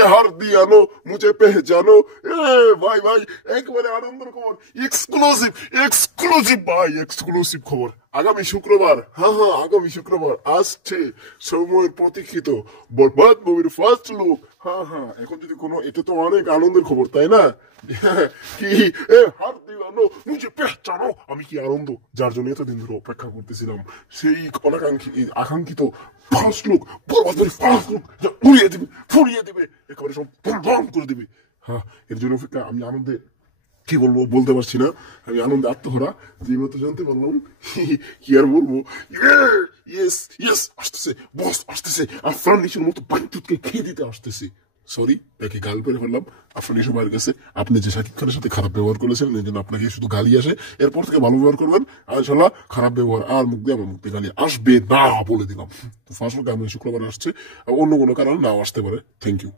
এ হার দিয়ানো মুঝে পেহচানো। এ ভাই ভাই একেবারে আনন্দের খবর, এক্সক্লুসিভ এক্সক্লুসিভ ভাই, এক্সক্লুসিভ খবর। আগামী শুক্রবার, হ্যাঁ আগামী শুক্রবার আসছে সময়ের প্রতীক্ষিত বরবাদ মুভির ফার্স্ট লুক। হ্যাঁ এখন যদি কোনো, এটা তো অনেক আনন্দের খবর তাই না? কি এ হার দিয়ানো মুঝে পেহচানো, আমি কি আনন্দ, যার জন্য এতদিন ধরে অপেক্ষা করতেছিলাম, সেই আকাঙ্ক্ষিত ফার্স্ট লুক, বরবাদ মুভির ফার্স্ট লুক যা ফুরিয়ে দিবে একেবারে সব বন্ধ করে দিবে। হ্যাঁ, এর জন্য অপেক্ষা। আমি আনন্দে কি বলবো বলতে পারছি না, আমি আনন্দে আত্মহরা। যে মতো জানতে পারলাম, কি আর বলবো। ইয়েস ইয়েস, আসতেছে বস, আসতেছে আফরান নিশোর মতো বাঞ্চুতকে খেয়ে দিতে আসতেছে। সরি, তাকে গাল পেরে ফেললাম আফরান নিশো ভাইয়ের কাছে। আপনি যে শাকিব খানের সাথে খারাপ ব্যবহার করেছেন, এই জন্য আপনাকে শুধু গালি আসে। এরপর থেকে ভালো ব্যবহার করবেন, ইনশাল্লাহ খারাপ ব্যবহার আর মুখ দিয়ে আমার মুখ দিয়ে গালি আসবে না, বলে দিলাম। তো ফার্স্ট লুক আগামী শুক্রবার আসছে, অন্য কোনো কারণে নাও আসতে পারে। Thank you.